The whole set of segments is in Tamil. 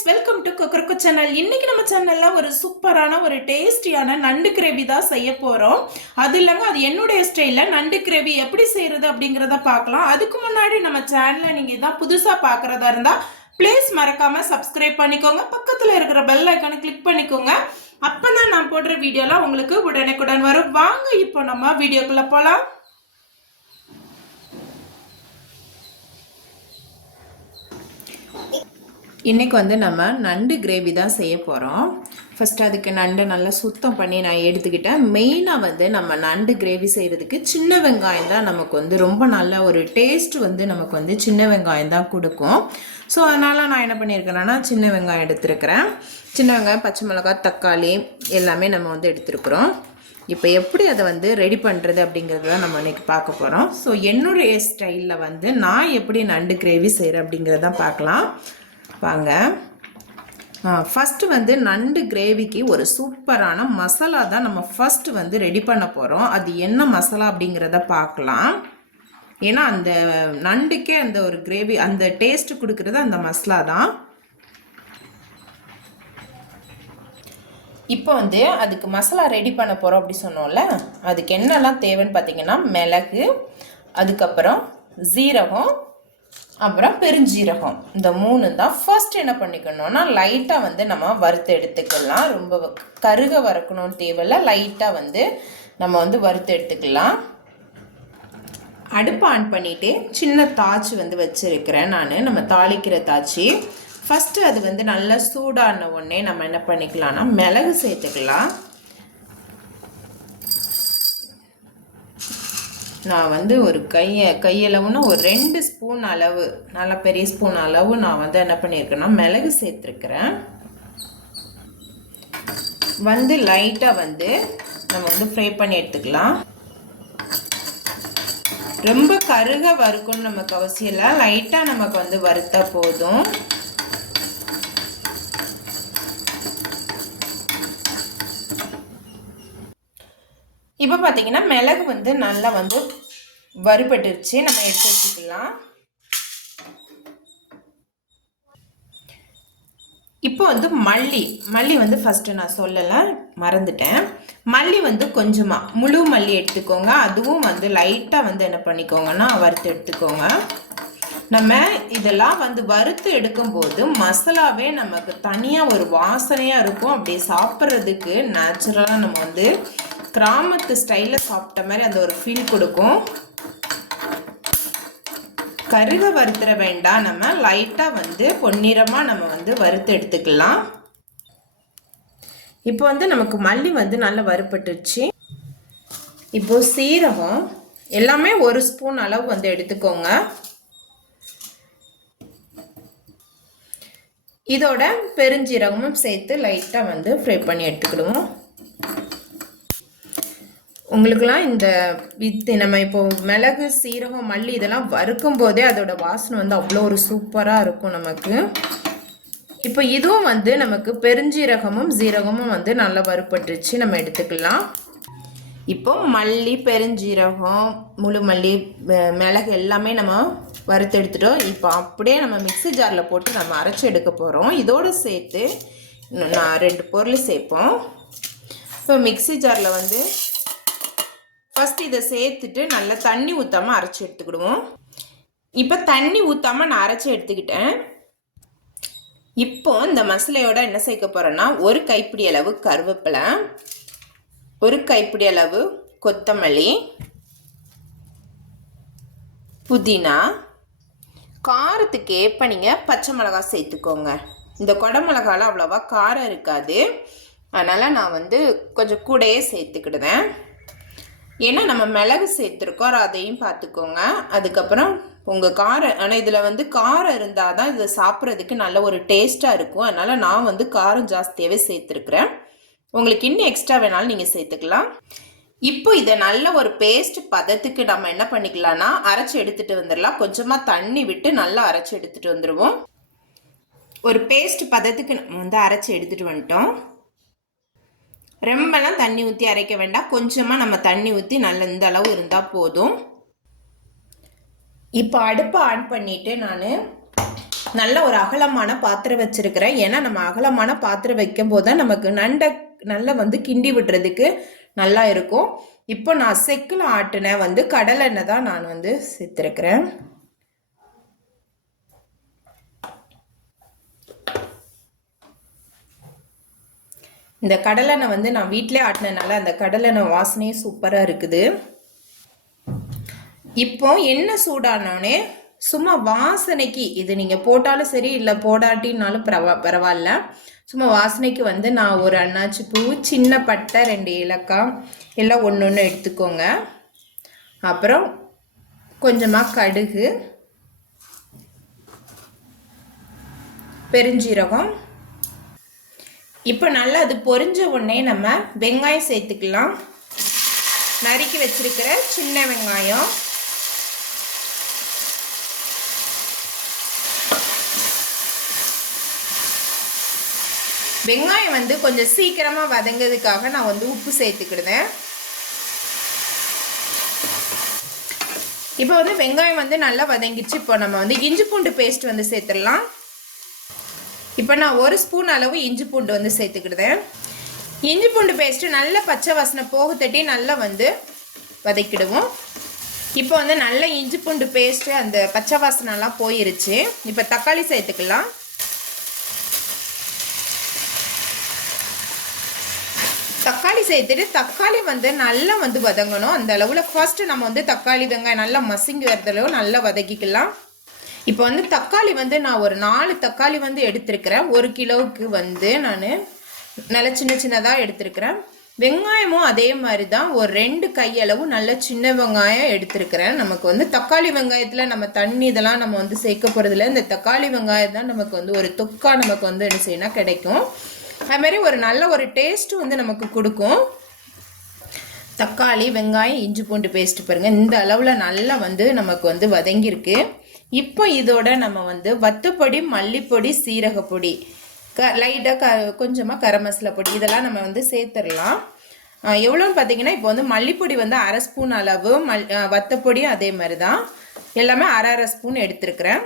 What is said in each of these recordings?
ஃப்ரெண்ட்ஸ் வெல்கம் டு குக்கருக்கு சேனல் இன்னைக்கு நம்ம சேனல்ல ஒரு சூப்பரான ஒரு டேஸ்டியான நண்டு கிரேவி தான் செய்ய போறோம். அது இல்லைங்க அது என்னுடைய ஸ்டைலில் நண்டு கிரேவி எப்படி செய்யறது அப்படிங்கிறத பார்க்கலாம். அதுக்கு முன்னாடி நம்ம சேனலை நீங்க இதான் புதுசா பார்க்குறதா இருந்தா ப்ளீஸ் மறக்காம சப்ஸ்கிரைப் பண்ணிக்கோங்க. பக்கத்துல இருக்கிற பெல் ஐக்கானை கிளிக் பண்ணிக்கோங்க. அப்பதான் நான் போடுற வீடியோலாம் உங்களுக்கு உடனுக்குடன் வரும். வாங்க இப்போ நம்ம வீடியோக்குள்ள போலாம். இன்றைக்கி வந்து நம்ம நண்டு கிரேவி தான் செய்ய போகிறோம் ஃபஸ்ட்டு அதுக்கு நண்டை நல்லா சுத்தம் பண்ணி நான் எடுத்துக்கிட்டேன். மெயினாக வந்து நம்ம நண்டு கிரேவி செய்கிறதுக்கு சின்ன வெங்காயம் தான் நமக்கு வந்து ரொம்ப நல்ல ஒரு டேஸ்ட் வந்து நமக்கு வந்து சின்ன வெங்காயம் தான் கொடுக்கும். ஸோ அதனால் நான் என்ன பண்ணியிருக்கிறேன்னா சின்ன வெங்காயம் எடுத்துருக்கிறேன். சின்ன வெங்காயம் பச்சை மிளகாய் தக்காளி எல்லாமே நம்ம வந்து எடுத்துருக்குறோம். இப்போ எப்படி அதை வந்து ரெடி பண்ணுறது அப்படிங்கிறது தான் நம்ம இன்றைக்கி பார்க்க போகிறோம் ஸோ என்னுடைய ஸ்டைலில் வந்து நான் எப்படி நண்டு கிரேவி செய்கிறேன் அப்படிங்கிறத பார்க்கலாம். வாங்க ஃபஸ்ட்டு வந்து நண்டு கிரேவிக்கு ஒரு சூப்பரான மசாலா தான் நம்ம ஃபஸ்ட்டு வந்து ரெடி பண்ண போகிறோம் அது என்ன மசாலா அப்படிங்கிறத பார்க்கலாம். ஏன்னா அந்த நண்டுக்கே அந்த ஒரு கிரேவி அந்த டேஸ்ட் கொடுக்குறது அந்த மசாலா தான். இப்போ வந்து அதுக்கு மசாலா ரெடி பண்ண போகிறோம் அப்படி சொன்னோம்ல. அதுக்கு என்னெல்லாம் தேவைன்னு பார்த்தீங்கன்னா மிளகு அதுக்கப்புறம் ஜீரகம் அப்புறம் பெருஞ்சீரகம். இந்த மூணு தான் ஃபர்ஸ்ட் என்ன பண்ணிக்கணும்னா லைட்டாக வந்து நம்ம வறுத்து எடுத்துக்கலாம். ரொம்ப கருக வறுக்கணும்னு தேவையில்ல லைட்டாக வந்து நம்ம வந்து வறுத்து எடுத்துக்கலாம். அடுப்பு ஆன் பண்ணிவிட்டு சின்ன தாச்சு வந்து வச்சுருக்கிறேன் நான். நம்ம தாளிக்கிற தாச்சி. ஃபஸ்ட்டு அது வந்து நல்லா சூடான உடனே நம்ம என்ன பண்ணிக்கலாம்னா மிளகு சேர்த்துக்கலாம். நான் வந்து ஒரு கையை கையளவுன்னா ஒரு ரெண்டு ஸ்பூன் அளவு நல்லா பெரிய ஸ்பூன் அளவு நான் வந்து என்ன பண்ணியிருக்கேன்னா மிளகு சேர்த்துருக்குறேன். வந்து லைட்டாக வந்து நம்ம வந்து ஃப்ரை பண்ணி எடுத்துக்கலாம். ரொம்ப கருக வறுக்கணும்னு நமக்கு அவசியம் இல்லை. லைட்டாக நமக்கு வந்து வறுத்தா போதும். இப்போ பார்த்தீங்கன்னா மிளகு வந்து நல்லா வந்து வறுபட்டுருச்சு. நம்ம எடுத்து வச்சுக்கலாம். இப்போ வந்து மல்லி மல்லி வந்து ஃபஸ்ட்டு நான் சொல்லலை மறந்துட்டேன். மல்லி வந்து கொஞ்சமாக முழு மல்லி எடுத்துக்கோங்க. அதுவும் வந்து லைட்டாக வந்து என்ன பண்ணிக்கோங்கன்னா வறுத்து எடுத்துக்கோங்க. நம்ம இதெல்லாம் வந்து வறுத்து எடுக்கும்போது மசாலாவே நமக்கு தனியாக ஒரு வாசனையாக இருக்கும். அப்படியே சாப்பிட்றதுக்கு நேச்சுரலாக நம்ம வந்து கிராமத்து ஸ்டைலில் சாப்பிட்ட மாதிரி அந்த ஒரு ஃபீல் கொடுக்கும். கருக வறுத்துற வேண்டாம் நம்ம லைட்டாக வந்து பொன்னிறமாக நம்ம வந்து வறுத்து எடுத்துக்கலாம். இப்போ வந்து நமக்கு மல்லி வந்து நல்லா வறுப்பட்டுருச்சு இப்போ சீரகம் எல்லாமே ஒரு ஸ்பூன் அளவு வந்து எடுத்துக்கோங்க. இதோட பெருஞ்சீரகமும் சேர்த்து லைட்டாக வந்து ஃப்ரை பண்ணி எடுத்துக்கிடுவோம். உங்களுக்கெல்லாம் இந்த வித்து நம்ம இப்போ மிளகு சீரகம் மல்லி இதெல்லாம் வறுக்கும் போதே அதோட வாசனை வந்து அவ்வளோ ஒரு சூப்பராக இருக்கும் நமக்கு. இப்போ இதுவும் வந்து நமக்கு பெருஞ்சீரகமும் சீரகமும் வந்து நல்லா வறுப்பட்டுருச்சு நம்ம எடுத்துக்கலாம். இப்போ மல்லி பெருஞ்சீரகம் முழு மல்லி மிளகு எல்லாமே நம்ம வறுத்து எடுத்துட்டோம். இப்போ அப்படியே நம்ம மிக்சி ஜாரில் போட்டு நம்ம அரைச்சி எடுக்க போகிறோம் இதோடு சேர்த்து நான் ரெண்டு பொருள் சேர்ப்போம். இப்போ மிக்சி ஜாரில் வந்து ஃபஸ்ட் இதை சேர்த்துட்டு நல்லா தண்ணி ஊற்றாமல் அரைச்சி எடுத்துக்கிடுவோம். இப்போ தண்ணி ஊற்றாமல் நான் அரைச்சி எடுத்துக்கிட்டேன். இப்போ இந்த மசாலையோட என்ன சேர்க்க போகிறேன்னா ஒரு கைப்பிடி அளவு கருவேப்பிலை ஒரு கைப்பிடி அளவு கொத்தமல்லி புதினா காரத்துக்கு ஏற்ப நீங்கள் பச்சை மிளகா சேர்த்துக்கோங்க. இந்த கொடை அவ்வளோவா காரம் இருக்காது. அதனால் நான் வந்து கொஞ்சம் கூடையே சேர்த்துக்கிடுவேன். ஏன்னா நம்ம மிளகு சேர்த்துருக்கோம். அதையும் பார்த்துக்கோங்க. அதுக்கப்புறம் உங்கள் காரம் ஆனால் இதில் வந்து காரம் இருந்தால் தான் இதை சாப்பிட்றதுக்கு நல்ல ஒரு டேஸ்ட்டாக இருக்கும். அதனால் நான் வந்து காரம் ஜாஸ்தியாகவே சேர்த்துருக்குறேன். உங்களுக்கு இன்னும் எக்ஸ்ட்ரா வேணாலும் நீங்கள் சேர்த்துக்கலாம். இப்போ இதை நல்ல ஒரு பேஸ்ட் பதத்துக்கு நம்ம என்ன பண்ணிக்கலாம்னா அரைச்சி எடுத்துகிட்டு வந்துடலாம் கொஞ்சமாக தண்ணி விட்டு நல்லா அரைச்சி எடுத்துகிட்டு வந்துடுவோம் ஒரு பேஸ்ட் பதத்துக்கு நம்ம வந்து அரைச்சி எடுத்துகிட்டு வந்துட்டோம். ரொம்பலாம் தண்ணி ஊற்றி அரைக்க வேண்டாம். கொஞ்சமாக நம்ம தண்ணி ஊற்றி நல்ல இந்த அளவு இருந்தால் போதும். இப்போ அடுப்பை ஆன் பண்ணிவிட்டு நான் நல்ல ஒரு அகலமான பாத்திரம் வச்சுருக்கிறேன். ஏன்னா நம்ம அகலமான பாத்திரம் வைக்கும் போது தான் நமக்கு நண்டை நல்லா வந்து கிண்டி விடுறதுக்கு நல்லா இருக்கும். இப்போ நான் செக்கில் ஆட்டின வந்து கடலெண்ணெய் தான் நான் வந்து சேர்த்துருக்கிறேன். இந்த கடலெண்ணெய் வந்து நான் வீட்டிலே ஆட்டினதுனால அந்த கடலெண்ணெய் வாசனையே சூப்பராக இருக்குது. இப்போ எண்ணெய் சூடானோடனே சும்மா வாசனைக்கு இது நீங்கள் போட்டாலும் சரி இல்லை போடாட்டினாலும் பரவா பரவாயில்ல. சும்மா வாசனைக்கு வந்து நான் ஒரு அண்ணாச்சி பூ சின்ன பட்டை ரெண்டு ஏலக்காய் எல்லாம் ஒன்று ஒன்று எடுத்துக்கோங்க. அப்புறம் கொஞ்சமாக கடுகு பெருஞ்சீரகம் இப்போ நல்லா அது பொரிஞ்ச உடனே நம்ம வெங்காயம் சேர்த்துக்கலாம். நறுக்கி வச்சிருக்கிற சின்ன வெங்காயம். வெங்காயம் வந்து கொஞ்சம் சீக்கிரமாக வதங்கிறதுக்காக நான் வந்து உப்பு சேர்த்துக்கிடுதேன் இப்போ வந்து வெங்காயம் வந்து நல்லா வதங்கிடுச்சு. இப்போ நம்ம வந்து இஞ்சி பூண்டு பேஸ்ட் வந்து சேர்த்துடலாம். இப்போ நான் ஒரு ஸ்பூன் அளவு இஞ்சி பூண்டு வந்து சேர்த்துக்கிடுதேன். இஞ்சி பூண்டு பேஸ்ட்டு நல்ல பச்சை வாசனை போக தட்டி நல்லா வந்து வதக்கிடுவோம். இப்போ வந்து நல்ல இஞ்சி பூண்டு பேஸ்ட்டு அந்த பச்சை வாசனைலாம் போயிருச்சு. இப்போ தக்காளி சேர்த்துக்கலாம். தக்காளி சேர்த்துட்டு தக்காளி வந்து நல்லா வந்து வதங்கணும். அந்த அளவில் ஃபர்ஸ்ட் நம்ம வந்து தக்காளி வெங்காயம் நல்லா மசிங்கி வரதளவு நல்லா வதக்கிக்கலாம். இப்போ வந்து தக்காளி வந்து நான் ஒரு நாலு தக்காளி வந்து எடுத்திருக்கிறேன். ஒரு கிலோவுக்கு வந்து நான் நல்ல சின்ன சின்னதாக எடுத்திருக்கிறேன். வெங்காயமும் அதே மாதிரி தான் ஒரு ரெண்டு கையளவு நல்ல சின்ன வெங்காயம் எடுத்திருக்கிறேன். நமக்கு வந்து தக்காளி வெங்காயத்தில் நம்ம தண்ணி இதெல்லாம் நம்ம வந்து சேர்க்க போகிறதில்ல இந்த தக்காளி வெங்காயம் தான் நமக்கு வந்து ஒரு தொக்கா நமக்கு வந்து என்ன செய்யணும் கிடைக்கும். அதுமாரி ஒரு நல்ல ஒரு டேஸ்ட் வந்து நமக்கு கொடுக்கும். தக்காளி வெங்காயம் இஞ்சி பூண்டு பேஸ்ட்டு பாருங்கள் இந்த அளவில் நல்லா வந்து நமக்கு வந்து வதங்கியிருக்கு. இப்போ இதோட நம்ம வந்து வத்தப்பொடி மல்லிப்பொடி சீரகப்பொடி க லைட்டாக க கொஞ்சமாக கரம் மசாலா பொடி இதெல்லாம் நம்ம வந்து சேர்த்துடலாம். எவ்வளோன்னு பார்த்தீங்கன்னா இப்போ வந்து மல்லிப்பொடி வந்து அரை ஸ்பூன் அளவு மல் வத்தப்பொடியும் அதே மாதிரி தான் எல்லாமே அரை அரை ஸ்பூன் எடுத்துருக்குறேன்.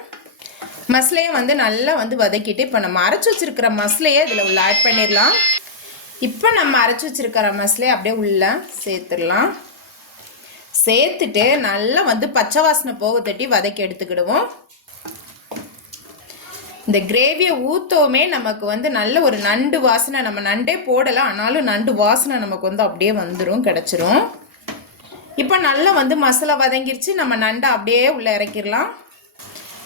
மசிலையை வந்து நல்லா வந்து வதக்கிட்டு இப்போ நம்ம அரைச்சி வச்சுருக்கிற மசாலையை இதில் உள்ள ஆட் பண்ணிடலாம். இப்போ நம்ம அரைச்சி வச்சுருக்கிற மசிலையை அப்படியே உள்ள சேர்த்துடலாம். சேர்த்துட்டு நல்லா வந்து பச்சை வாசனை போக தட்டி வதக்கி எடுத்துக்கிடுவோம். இந்த கிரேவியை ஊற்றவுமே நமக்கு வந்து நல்ல ஒரு நண்டு வாசனை நம்ம நண்டே போடலாம் ஆனாலும் நண்டு வாசனை நமக்கு வந்து அப்படியே வந்துடும் கிடச்சிரும். இப்போ நல்லா வந்து மசாலா வதங்கிருச்சு நம்ம நண்டை அப்படியே உள்ளே இறக்கிடலாம்.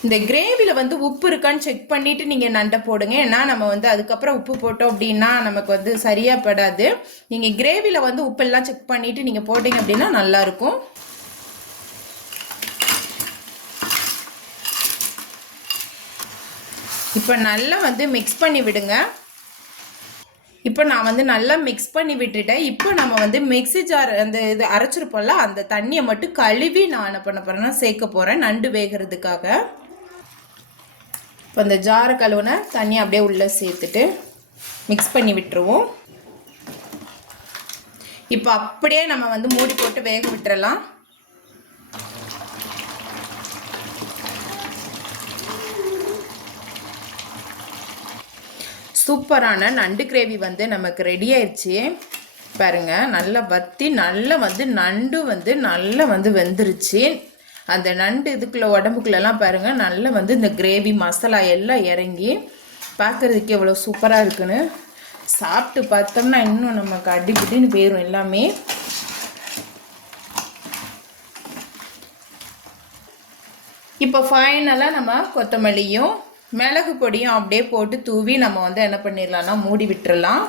இந்த கிரேவியில் வந்து உப்பு இருக்கான்னு செக் பண்ணிவிட்டு நீங்கள் நண்டை போடுங்க. ஏன்னா நம்ம வந்து அதுக்கப்புறம் உப்பு போட்டோம் அப்படின்னா நமக்கு வந்து சரியாக படாது. நீங்கள் கிரேவியில் வந்து உப்பெல்லாம் செக் பண்ணிவிட்டு நீங்கள் போட்டிங்க அப்படின்னா நல்லாயிருக்கும். இப்போ நல்லா வந்து மிக்ஸ் பண்ணி விடுங்க. இப்போ நான் வந்து நல்லா மிக்ஸ் பண்ணி விட்டுட்டேன். இப்போ நம்ம வந்து மிக்ஸி ஜார் அந்த இது அரைச்சிருப்போம்ல அந்த தண்ணியை மட்டும் கழுவி நான் என்ன பண்ண போகிறேன்னா சேர்க்க போகிறேன் நண்டு வேகிறதுக்காக. இப்போ இந்த ஜாரை கழுவுன தண்ணி அப்படியே உள்ளே சேர்த்துட்டு மிக்ஸ் பண்ணி விட்டுருவோம். இப்போ அப்படியே நம்ம வந்து மூடி போட்டு வேக விட்டுறலாம். சூப்பரான நண்டு கிரேவி வந்து நமக்கு ரெடி ஆயிடுச்சு பாருங்க நல்லா வத்தி நல்லா வந்து நண்டு வந்து நல்லா வந்து வெந்துருச்சு. அந்த நண்டு இதுக்குள்ள உடம்புக்குள்ளெல்லாம் பாருங்கள் நல்லா வந்து இந்த கிரேவி மசாலா எல்லாம் இறங்கி பார்க்குறதுக்கு எவ்வளோ சூப்பராக இருக்குன்னு. சாப்பிட்டு பார்த்தோம்னா இன்னும் நமக்கு அடிபிடின்னு போயிடும் எல்லாமே. இப்போ ஃபைனலாக நம்ம கொத்தமல்லியும் மிளகு பொடியும் அப்படியே போட்டு தூவி நம்ம வந்து என்ன பண்ணிடலாம்னா மூடி விட்டுறலாம்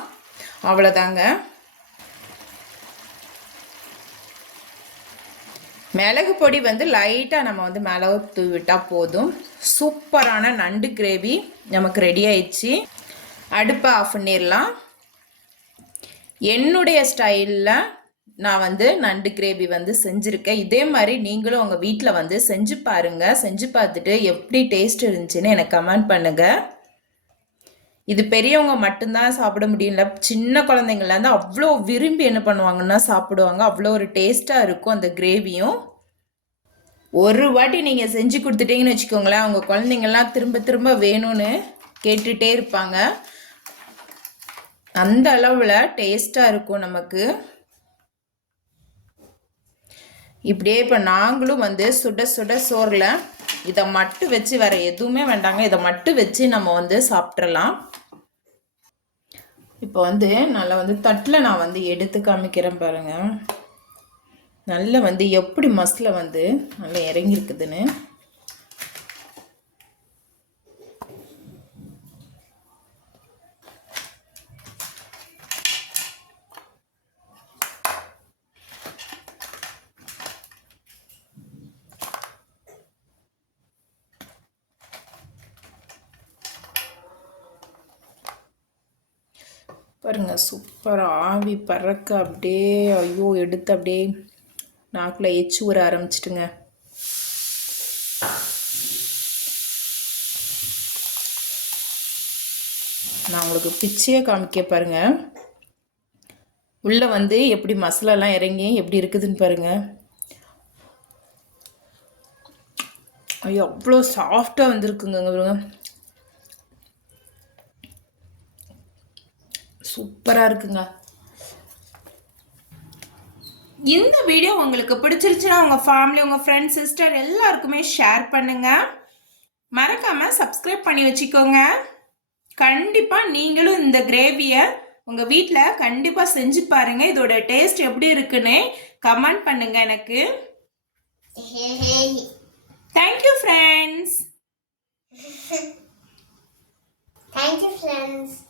அவ்வளோதாங்க. மிளகு பொடி வந்து லைட்டாக நம்ம வந்து மிளகு தூவி விட்டால் போதும். சூப்பரான நண்டு கிரேவி நமக்கு ரெடி ஆயிடுச்சு. அடுப்பை ஆஃப் பண்ணிடலாம். என்னுடைய ஸ்டைலில் நான் வந்து நண்டு கிரேவி வந்து செஞ்சுருக்கேன். இதே மாதிரி நீங்களும் உங்கள் வீட்டில் வந்து செஞ்சு பாருங்கள் செஞ்சு பார்த்துட்டு எப்படி டேஸ்ட் இருந்துச்சுன்னு எனக்கு கமெண்ட் பண்ணுங்கள் இது பெரியவங்க மட்டும்தான் சாப்பிட முடியல. சின்ன குழந்தைங்கள்லேருந்து அவ்வளோ விரும்பி என்ன பண்ணுவாங்கன்னா சாப்பிடுவாங்க. அவ்வளோ ஒரு டேஸ்ட்டாக இருக்கும் அந்த கிரேவியும் ஒரு வாட்டி நீங்கள் செஞ்சு கொடுத்துட்டீங்கன்னு வச்சுக்கோங்களேன் அவங்க குழந்தைங்கள்லாம் திரும்ப திரும்ப வேணும்னு கேட்டுகிட்டே இருப்பாங்க. அந்த அளவில் டேஸ்ட்டாக இருக்கும் நமக்கு. இப்படியே இப்போ நாங்களும் வந்து சுட சுட சோறில் இதை மட்டும் வச்சு வேறு எதுவுமே வேண்டாங்க. இதை மட்டும் வச்சு நம்ம வந்து சாப்பிட்றலாம் இப்போ வந்து நல்லா வந்து தட்டில் நான் வந்து எடுத்து காமிக்கிறேன் பாருங்கள் நல்லா வந்து எப்படி மசில் வந்து நல்லா இறங்கியிருக்குதுன்னு. பாருங்க சூப்பராக ஆவி பறக்க அப்படியே ஐயோ எடுத்து அப்படியே நாக்கில் எச்சு ஊற ஆரம்பிச்சிட்டுங்க. நான் உங்களுக்கு பிச்சையே காமிக்க பாருங்க. உள்ளே வந்து எப்படி மசாலாலாம் இறங்கி எப்படி இருக்குதுன்னு பாருங்க. ஐயோ அவ்வளோ சாஃப்டாக வந்திருக்குங்க பாருங்க. சூப்பராக இருக்குங்க. இந்த வீடியோ உங்களுக்கு பிடிச்சிருச்சுன்னா உங்கள் ஃபேமிலி உங்கள் ஃப்ரெண்ட்ஸ் சிஸ்டர் எல்லாருக்குமே ஷேர் பண்ணுங்க. மறக்காமல் சப்ஸ்கிரைப் பண்ணி வச்சுக்கோங்க. கண்டிப்பாக நீங்களும் இந்த கிரேவியை உங்கள் வீட்டில் கண்டிப்பாக செஞ்சு பாருங்க. இதோட டேஸ்ட் எப்படி இருக்குன்னு கமெண்ட் பண்ணுங்க எனக்கு. Thank you friends Thank you, friends.